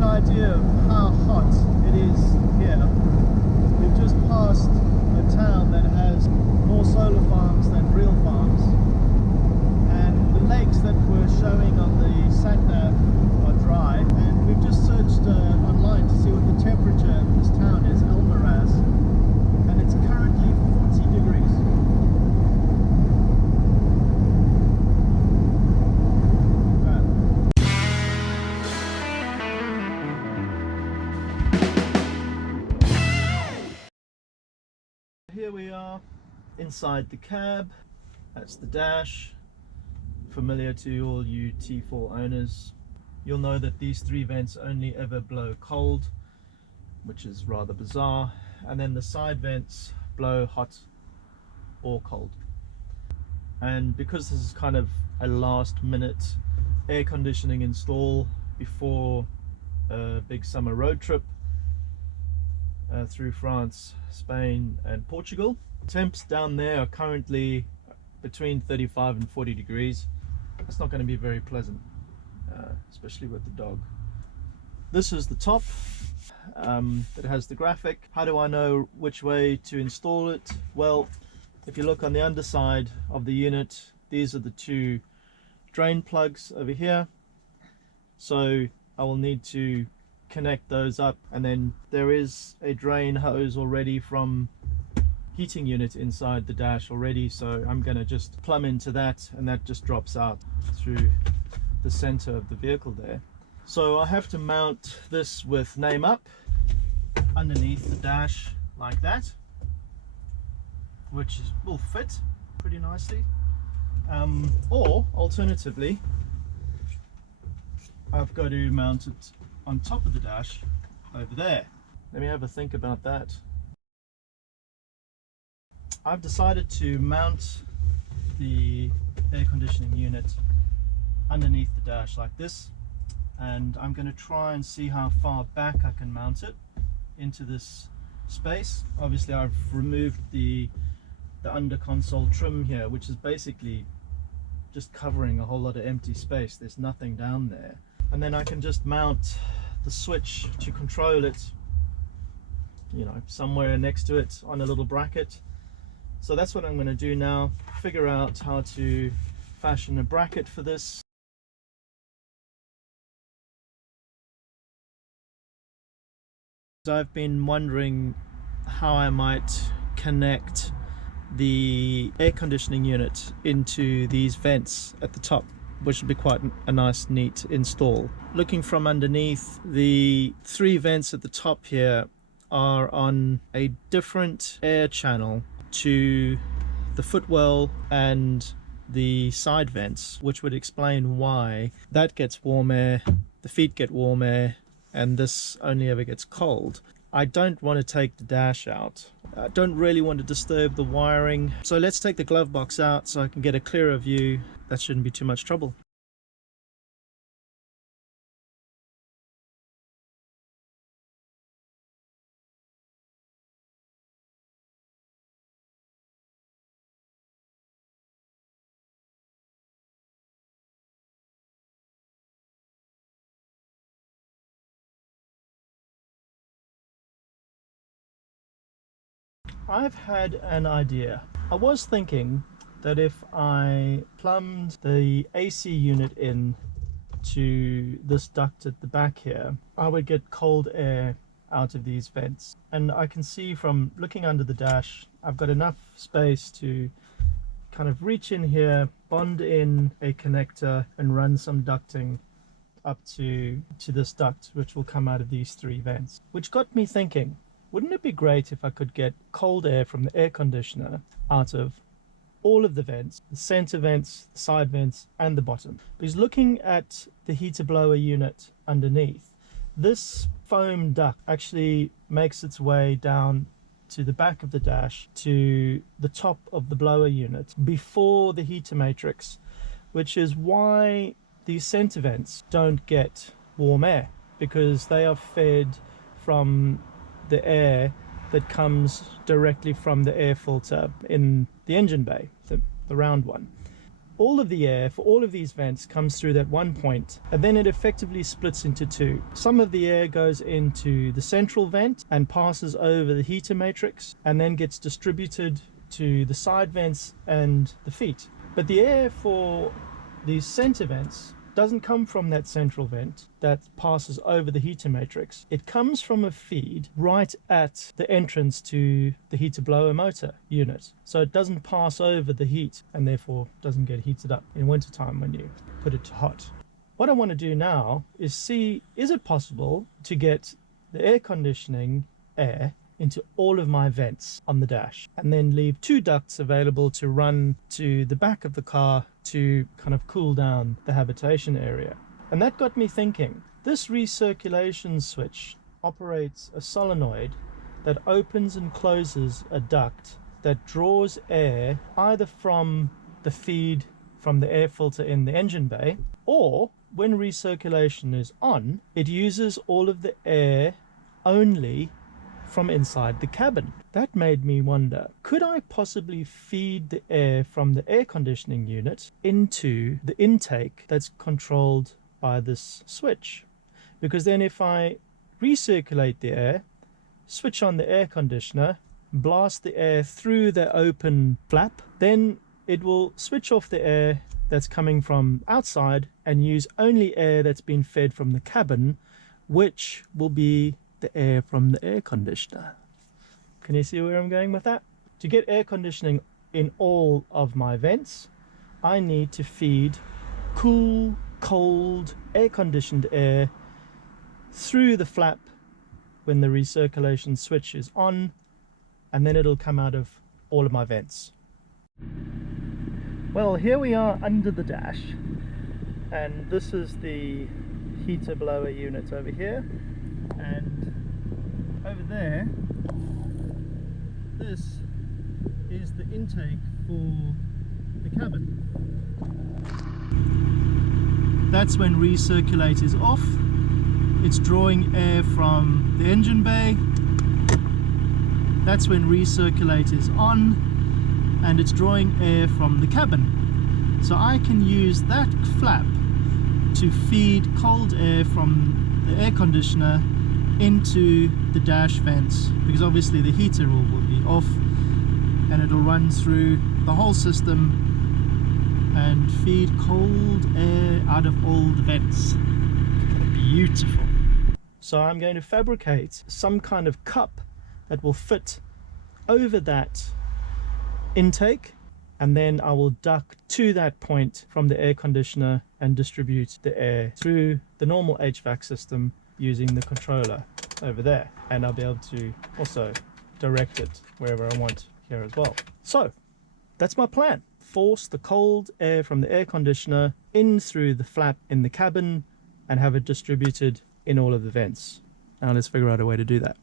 an idea of how hot it is here, we've just passed a town that has more solar farms than real farms, and the lakes that we're showing on the sat-nav are dry, and we've just searched online to see what the temperature of this town is, Almaraz, and it's currently 40 degrees. Here we are inside the cab. That's the dash, familiar to all you T4 owners. You'll know that these three vents only ever blow cold, which is rather bizarre, and then the side vents blow hot or cold. And because this is kind of a last minute air conditioning install before a big summer road trip through France, Spain and Portugal, temps down there are currently between 35 and 40 degrees. That's not going to be very pleasant, especially with the dog. This is the top. It has the graphic. How do I know which way to install it? Well, if you look on the underside of the unit, these are the two drain plugs over here. So I will need to connect those up, and then there is a drain hose already from heating unit inside the dash already, so I'm going to just plumb into that, and that just drops out through the center of the vehicle there. So I have to mount this with name up underneath the dash like that, which will fit pretty nicely, or alternatively I've got to mount it on top of the dash over there. Let me have a think about that. I've decided to mount the air conditioning unit underneath the dash like this, and I'm going to try and see how far back I can mount it into this space. Obviously I've removed the under console trim here, which is basically just covering a whole lot of empty space. There's nothing down there, and then I can just mount the switch to control it, you know, somewhere next to it on a little bracket. So that's what I'm going to do now, figure out how to fashion a bracket for this. I've been wondering how I might connect the air conditioning unit into these vents at the top, which would be quite a nice, neat install. Looking from underneath, the three vents at the top here are on a different air channel to the footwell and the side vents, which would explain why that gets warm air, the feet get warm air, and this only ever gets cold. I don't want to take the dash out. I don't really want to disturb the wiring. So let's take the glove box out so I can get a clearer view. That shouldn't be too much trouble. I've had an idea. I was thinking that if I plumbed the AC unit in to this duct at the back here, I would get cold air out of these vents. And I can see from looking under the dash, I've got enough space to kind of reach in here, bond in a connector and run some ducting up to this duct, which will come out of these three vents. Which got me thinking, wouldn't it be great if I could get cold air from the air conditioner out of all of the vents, the center vents, the side vents, and the bottom? Because looking at the heater blower unit underneath, this foam duct actually makes its way down to the back of the dash to the top of the blower unit before the heater matrix, which is why these center vents don't get warm air, because they are fed from the air that comes directly from the air filter in the engine bay, the round one. all of the air for all of these vents comes through that one point, and then it effectively splits into two. Some of the air goes into the central vent and passes over the heater matrix and then gets distributed to the side vents and the feet. But the air for these center vents doesn't come from that central vent that passes over the heater matrix. It comes from a feed right at the entrance to the heater blower motor unit. So it doesn't pass over the heat and therefore doesn't get heated up in wintertime when you put it to hot. What I want to do now is see, is it possible to get the air conditioning air into all of my vents on the dash, and then leave two ducts available to run to the back of the car to kind of cool down the habitation area. And that got me thinking, this recirculation switch operates a solenoid that opens and closes a duct that draws air either from the feed from the air filter in the engine bay, or when recirculation is on, it uses all of the air only from inside the cabin. That made me wonder, could I possibly feed the air from the air conditioning unit into the intake that's controlled by this switch? Because then if I recirculate the air, switch on the air conditioner, blast the air through the open flap, then it will switch off the air that's coming from outside and use only air that's been fed from the cabin, which will be the air from the air conditioner. Can you see where I'm going with that? To get air conditioning in all of my vents, I need to feed cool, cold, air-conditioned air through the flap when the recirculation switch is on, and then it'll come out of all of my vents. Well, here we are under the dash, and this is the heater blower unit over here, and over there, this is the intake for the cabin. That's when recirculate is off. It's drawing air from the engine bay. That's when recirculate is on, and it's drawing air from the cabin. So I can use that flap to feed cold air from the air conditioner into the dash vents, because obviously the heater will be off, and it'll run through the whole system and feed cold air out of all the vents. Beautiful. So I'm going to fabricate some kind of cup that will fit over that intake, and then I will duct to that point from the air conditioner and distribute the air through the normal HVAC system using the controller over there, and I'll be able to also direct it wherever I want here as well. So that's my plan. Force the cold air from the air conditioner in through the flap in the cabin and have it distributed in all of the vents. Now let's figure out a way to do that.